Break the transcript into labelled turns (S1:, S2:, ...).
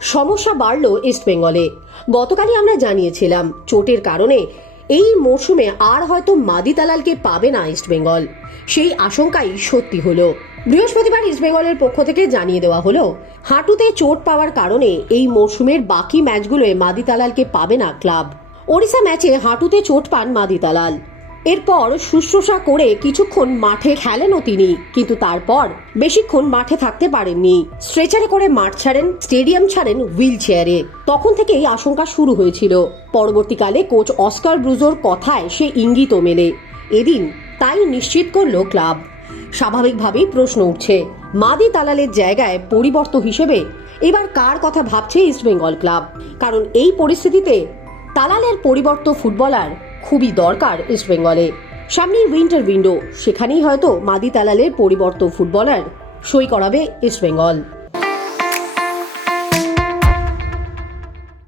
S1: সমস্যা বাড়ল ইস্টবেঙ্গলে গতকালই আমরা জানিয়েছিলাম, চোটের কারণে এই মরশুমে আর হয়তো মাদি তালালকে পাবে না ইস্টবেঙ্গল সেই আশঙ্কাই সত্যি হলো। বৃহস্পতিবার ইস্টবেঙ্গলের পক্ষ থেকে জানিয়ে দেওয়া হলো, হাঁটুতে চোট পাওয়ার কারণে এই মরশুমের বাকি ম্যাচগুলোয় মাদি তালালকে পাবে না ক্লাব। ওড়িশা ম্যাচে হাঁটুতে চোট পান মাদি তালাল এরপর শুশ্রূষা করে কিছুক্ষণ মাঠে খেলেনও তিনি। কিন্তু তারপর বেশিক্ষণ মাঠে থাকতে পারেননি। স্ট্রেচারে করে মাঠ ছাড়েন, স্টেডিয়াম ছাড়েন হুইল চেয়ারে তখন থেকেই আশঙ্কা শুরু হয়েছিল। পরবর্তীকালে কোচ অস্কার ব্রুজোর কথায় সে ইঙ্গিতও মেলে। এদিন তাই নিশ্চিত করল ক্লাব। স্বাভাবিকভাবেই প্রশ্ন উঠছে, মাদি তালালের জায়গায় পরিবর্তন হিসেবে এবার কার কথা ভাবছে ইস্টবেঙ্গল ক্লাব? কারণ এই পরিস্থিতিতে তালালের পরিবর্ত ফুটবলার খুবই দরকার ইস্টবেঙ্গলে সামনেই উইন্টার উইন্ডো সেখানেই হয়তো মাদি তালালের পরিবর্ত ফুটবলার সই করাবে ইস্টবেঙ্গল